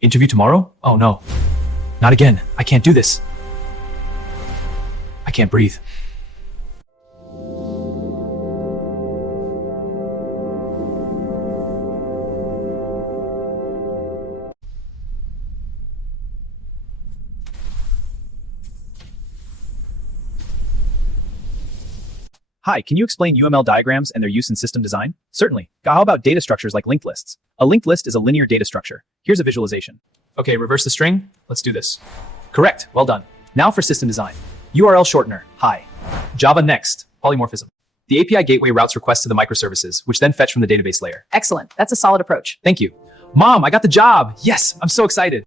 Interview tomorrow? Oh no. Not again. I can't do this. I can't breathe. Hi, can you explain UML diagrams and their use in system design? Certainly. How about data structures like linked lists? A linked list is a linear data structure. Here's a visualization. Okay, reverse the string. Let's do this. Correct. Well done. Now for system design. URL shortener. Hi. Java next. Polymorphism. The API gateway routes requests to the microservices, which then fetch from the database layer. Excellent. That's a solid approach. Thank you. Mom, I got the job. Yes, I'm so excited.